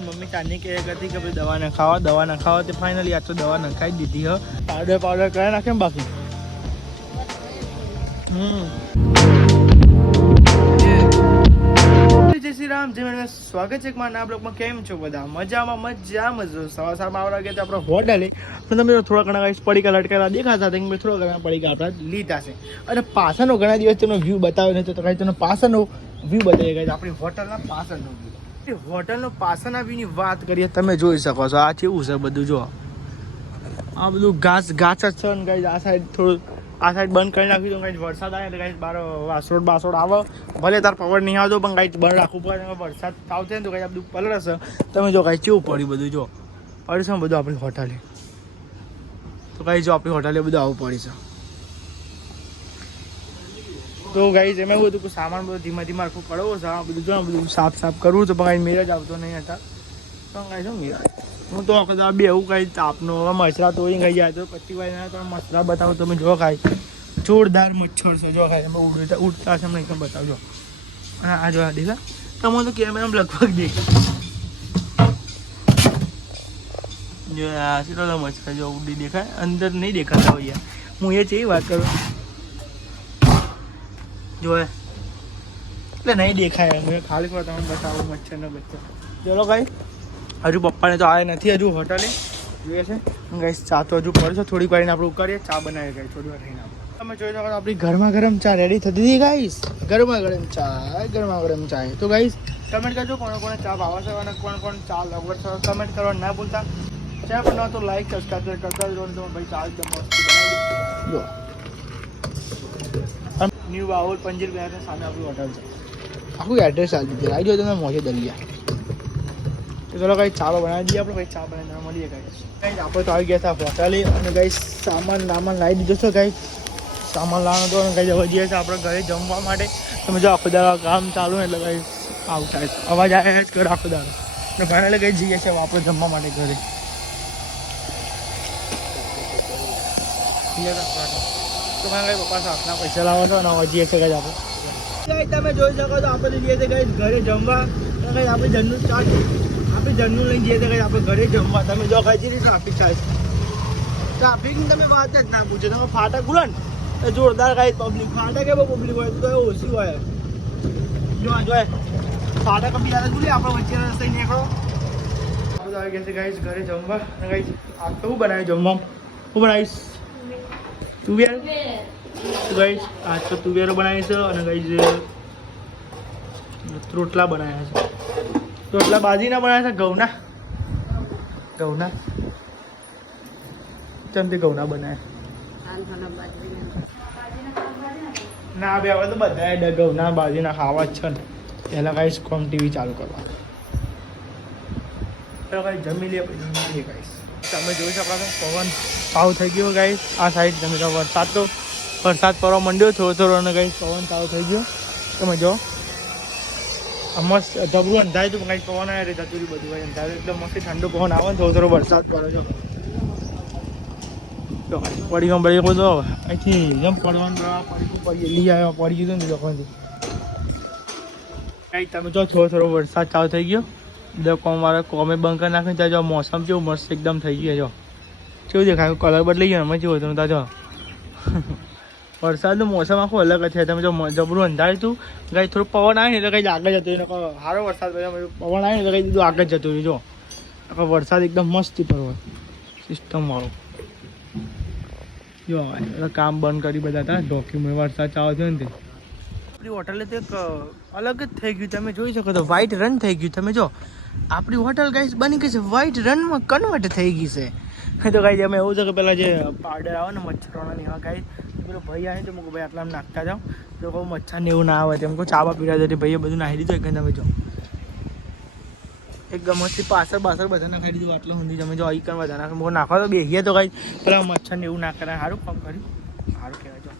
mummy ચાની કે હતી કે ભાઈ દવા ન ખાવા તે ફાઇનલી આ તો દવા નખાઈ દીધી હ પાવડર કયા નાખે બાકી જય શ્રી રામ જય સ્વાગત છે મારા ના બ્લોગમાં કેમ છો બધા મજામાં સવાર આવવા લાગે તો આપણે હોટલે પણ તમે થોડા ઘણા પડીકા લટકેલા દેખાતા હતા મેં થોડા ઘણા પડીકા આપણા લીધા છે અને પાછળનો ઘણા દિવસ તેનો વ્યૂ બતાવ્યો નથી તો કાંઈ તેનો પાછળનો વ્યૂ બતાવી ગયા આપણી હોટલના પાછળનો વ્યૂ હોટલનો પાછળના વ્યૂની વાત કરીએ તમે જોઈ શકો છો આ કેવું છે બધું જો આ બધું ઘાસ જ છે ને ગાઈઝ આ સાઈડ થોડું આ સાઈડ બંધ કરી નાખ્યું તો ગાઈઝ વરસાદ આવે એટલે ગાઈઝ બાર વાસોડ આવે ભલે તાર પવન નહીં આવતો પણ ગાઈઝ બંધ રાખવું પડે વરસાદ આવશે ને તો ગાઈઝ આ બધું પલર હશે તમે જો ગાઈઝ કેવું પડ્યું બધું જો પડ્યું છે બધું આપણી હોટલે તો ગાઈઝ જો આપણી હોટલે બધું આવું પડ્યું છે તો ગાઈઝ એમાં એવું હતું કે સામાન બધું ધીમે રાખવું પડવો છે આ બધું જો બધું સાફ કરવું છે પણ ગાઈઝ મેરેજ આવતો નહીં હતા તો ગાઈઝ શું મેરેજ હું તો આખો બે એવું કાંઈ તાપનો મચ્છરા તોડી ગઈ જાય તો પછી ભાઈ તમે મચ્છરા બતાવો તમે જો ખાઈ જોરદાર મચ્છર છે જો ખાઈ એમાં ઉડતા છે એમને બતાવજો હા આ જો દેખા તમે તો કેમેરામાં લગભગ દેખા જો આ કેટલા મચ્છર જો ઉડી દેખાય અંદર નહીં દેખાતા હોય હું એ છે એ વાત કરું જો એટલે નહીં દેખાય ખાલી પર તમે બતાવો મચ્છરનો બચ્ચો ચલો ભાઈ હજુ પપ્પાને તો આવ્યા નથી હજુ હોટલે જોઈએ છે ગાઈસ ચા તો હજુ પડે છે થોડીક વારીને આપણે કરીએ ચા બનાવીએ ગાઈસ થોડી વાર રહીને તમે જોઈ શકો આપણી ગરમા ચા રેડી થતી હતી ગાઈસ ગરમા ગરમ ચા તો ગાઈસ કમેન્ટ કરજો કોને ચા ભાવે છે અને કોણ ચા લવર છે કમેન્ટ કરવા ના ભૂલતા ચા બનાવો તો લાઈક સબસ્ક્રાઈબ કરતા જો તો ભાઈ ચા એકદમ મસ્ત બનાવી જો ન્યૂ બાઉલ પંજીર ગયા સામે આપણી હોટલ છે આખું એડ્રેસ આપી દીધું આવી જાઓ તમે મોજે દલિયા તો ચલો કંઈ ચા બનાવી દઈએ આપણે કંઈ ચા બનાવીને મળીએ કંઈ આપણે તો આવી ગયા હતા હોટલે અને કંઈ સામાન લાવી દીધો છે કંઈ સામાન લાવવાનો તો કંઈ જવા જઈએ છીએ આપણે ઘરે જમવા માટે તમે જો આખો દાડો કામ ચાલુ એટલે કંઈ આવું થાય છે અવાજ આવે જ કરે આખો દાડો એટલે ઘરે કંઈ જઈએ છીએ આપણે જમવા માટે ઘરે તો મને કંઈ પપ્પા સાથના પૈસા લાવવા તો અને જઈએ છીએ કંઈ આપણે તમે જોઈ શકો તો આપણે જઈએ છીએ કંઈ ઘરે જમવા કંઈ આપણે જન્નું ચાર્જ આપણે જન્નું લઈને જઈએ તો કંઈ આપણે ઘરે જમવા તમે જો કઈ જેવી ટ્રાફિક થાય છે ટ્રાફિકની તમે વાત જ ના પૂછો તમે ફાટક ખુલે ને તો જોરદાર કાંઈ પબ્લિક ફાટક એવો પબ્લિક હોય તો ઓછી હોય જો ફાટક બી યાદ ખુલે આપણે વચ્ચેના રસ્તે નીકળો આપણે આવી ગયા છે ગાઈસ ઘરે જમવા અને ગાઈસ આ તો શું બનાવ્યું જમવા શું બનાવીશ તુવેર ગાઈસ આજ તો તુવેરો બનાવી છે અને ગાઈસ રોટલા બનાવ્યા છે રોટલા બાજીના બનાવ્યા છે ઘઉંના ચમથી ઘઉંના બનાવ્યા ના બે હવે તો બધા ઘઉંના બાજીના ખાવા જ છે ને પહેલાં કાંઈ કોમ ટીવી ચાલુ કરવા તો કાંઈ જમી લે પછી ગાઈશ તમે જોઈ શકો છો પવન સાવ થઈ ગયો ગાઈશ આ સાઈડ તમે જો વરસાદ પડવા માંડ્યો થોડો અને ગાઈશ પવન સાવ થઈ ગયો તમે જો મસ્ત ધબરું અંધાય તો કંઈ પવન આવે રે જતું બધું હોય અંધારે એકદમ મસ્ત ઠંડો પવન આવે ને થોડો વરસાદ પડે છે તો પડી બધો અહીંથી જેમ પડવાનું પડી લઈ આવ્યા પડી ગયું ને લોકોથી કંઈ તમે જો થોડો વરસાદ ચાલુ થઈ ગયો મારે કોમે બંધ કરી નાખીને ત્યાં જો મોસમ કેવું મસ્ત એકદમ થઈ ગયો જો કેવું દેખાય કલર બદલાઈ ગયો એમાં કેવું હતું ત્યાં જો વરસાદનું મોસમ આખું અલગ છે તમે જો જબરું અંધાર્યું હતું કંઈ થોડું પવન આવે ને એટલે કંઈ આગળ જતું રહ્યું સારો વરસાદ પવન આવે ને એટલે કંઈ દીધું આગળ જતું રહ્યું જો આખો વરસાદ એકદમ મસ્ત પડવો સિસ્ટમવાળો જો કામ બંધ કરી બધા હતા ડોક્યુમેન્ટ વરસાદ ચાલુ થયો ને તે આપણી હોટલે તો એક અલગ જ થઈ ગયું તમે જોઈ શકો તો વ્હાઇટ રન થઈ ગયું તમે જો આપણી હોટલ ગાઈસ બની ગઈ છે વ્હાઇટ રનમાં કન્વર્ટ થઈ ગઈ છે તો ગાઈસ અમે એવું છે કે પેલા જે પાવડર આવે ને મચ્છરોના એવા ગાઈસ પેલો ભાઈ આવે તો મૂકો ભાઈ આટલા નાખતા જાઓ તો કહું મચ્છર ને એવું ના આવે તેમ કહું ચાવા પીડા જતી ભાઈએ બધું નાખી દીધું એક તમે જો એક ગમતથી પાછળ બધા નાખી દીધું આટલું સુધી તમે જો અહીં બધા નાખો નાખો તો બેસીએ તો ગાઈસ પેલા મચ્છર ને એવું ના કરે સારું કામ કર્યું સારું કહેવાય જો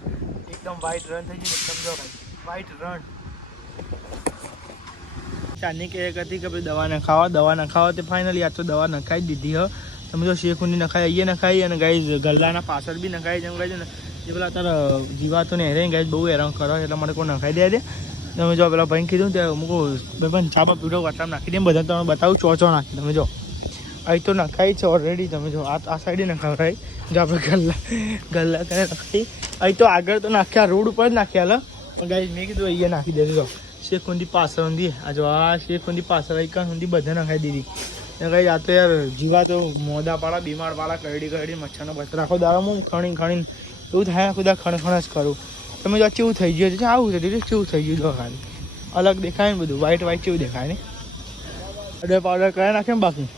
એકદમ વ્હાઇટ રન થઈ ગયું એકદમ જો ગાઈસ વ્હાઇટ રન ચાની કે હતી કે ભાઈ દવા ન ખાવા તે ફાઇનલી આ તો દવા નખાઈ દીધી હ તમે જો શેખુની નખાઈ અહીંયા નખાઈ અને ગાઈઝ ગલ્લાના પાછળ બી નખાઈ જેમ કહે છે ને જે પેલા તારા જીવાતો ને હેરાન ગાઈઝ બહુ હેરાન કરો એટલે મને કોઈ નખાઈ દે તમે જો પેલા ભાઈ કીધું ત્યાં મૂકો ભાઈ ચાપા પીડો વાટલામાં નાખી દે બધા તમે બતાવું ચોચો નાખી તમે જો અહીં તો નખાય છે ઓલરેડી તમે જો આ સાઈડે નખાવરાય જો આપણે ગલ્લા કરે નખાઈ અહીં તો આગળ તો નાખ્યા રોડ ઉપર જ નાખ્યા પણ ગાઈ મેં કીધું અહીંયા નાખી દેજો જો શેખ ઊંધી પાછળ ઊંધી આ જો આ શેખ ઊંધી પાછળ અહીં કાં ઊંધી બધા નખાઈ દીધી કઈ આ તો યાર જીવા તો મોદાપાડા બીમારવાળા કરડી મચ્છરનો બચ્ચર આખો દાડામાં ખણીને એવું થાય આખું દા ખણ જ કરું તમે જો કેવું થઈ ગયું છે આવું છે કેવું થઈ ગયું જો ખાલી અલગ દેખાય ને બધું વ્હાઈટ કેવું દેખાય ને અડર પાવડર કયા નાખે ને બાકી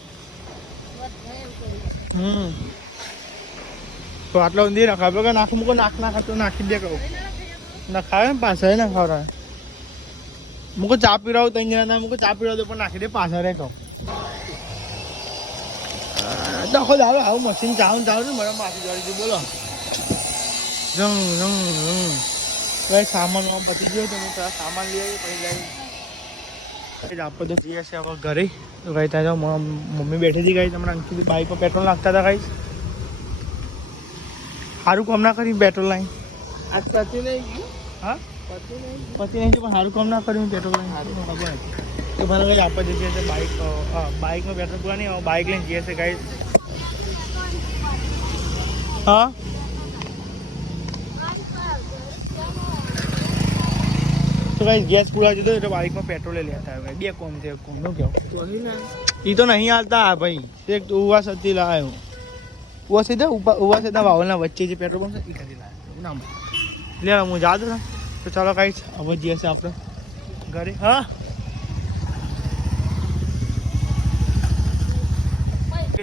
તો આટલા ઊંધી નાખા આપણે નાખ મૂકો નાખ તો નાખી દે કહું નખાવે ને પાછળ ને ખવડાવે મૂકો ચા પીરાવું ત્રણ જણા મૂકો ચા પીરાવ તો પણ નાખી દે પાછળ રે કહું આખો દાડો આવું મશીન ચાવું ને મને માથું જોડી બોલો રંગ ભાઈ સામાન પતી ગયો તો હું સામાન લઈ આવી પછી જાય આપણે તો જઈએ છીએ હવે ઘરે ભાઈ ત્યાં મમ્મી બેઠી હતી ગઈ તમને અંકિત બાઈક પર પેટ્રોલ નાખતા હતા ગઈ સારું કામ ના કરી પેટ્રોલ લાઈન આજ પતી નહીં ગયું હા પતી નહીં પણ સારું કામ ના કર્યું પેટ્રોલ લાઈન સારું ખબર હતી તો ભલે ગઈ આપણે જઈએ છીએ બાઈકમાં પેટ્રોલ પૂરા નહીં બાઈક લઈને જઈએ છીએ ગઈ હા તો ભાઈ ગેસ પૂરા જતો એટલે બાઇકમાં પેટ્રોલ લેતા ભાઈ બે કોમ છે કોમનું કેવું એ તો નહીં હાલતા ભાઈ એક ઉવા સતી લાવ્યો ઉવા સીધા વાવલના વચ્ચે જે પેટ્રોલ પંપ છે એ કરી લાવ્યો નામ લે હું જા દઉં તો ચાલો કાંઈ હવે જઈએ છીએ આપણે ઘરે હા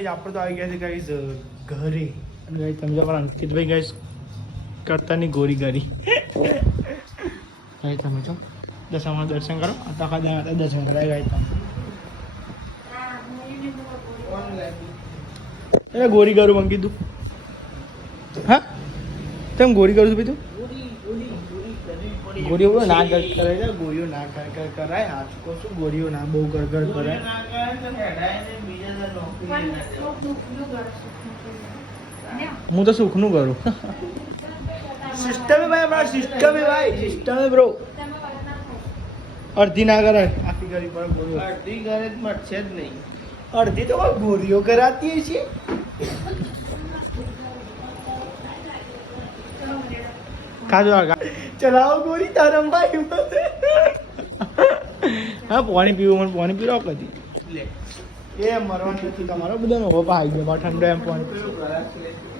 આપણે તો આવી ગયા છે ગાઈઝ ઘરે અને ગાઈઝ તમે જો અંકિતભાઈ ગાઈઝ કરતાની ગોરી ગારી ગાઈ તમે જો દશામાં દર્શન કરો આખા દર્શન કરાય ગાઈ તમે ગોરી કરું મંગી તું હા તેમ ગોરી કરું છું ભાઈ તું ગોરીઓ ના ગર કરે છે ગોરીઓ ના કર કરાય હાથ કો શું ગોરીઓ ના બહુ ગર કરાય હું તો સુખનું કરું સિસ્ટમ ભાઈ આપણા સિસ્ટમ ભાઈ સિસ્ટમ બ્રો અડધી ના કરે આખી ગરી પર ગોળીઓ અડધી ઘરે જ મળશે જ નહીં અડધી તો ગોળીઓ કરાતી છે ચલાવો ગોળી તારમ ભાઈ હા પાણી પીવું મને પાણી પીવો કદી એ મરવાનું નથી તમારો બધાનો હોપા આવી ગયો ઠંડુ એમ પાણી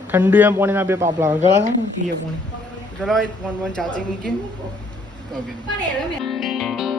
ઠંડુ એમ પાણી ના બે પાપલા ગળા થાય ને પીએ પાણી ચલો ભાઈ ફોન ચાર્જિંગ મૂકી ઓકે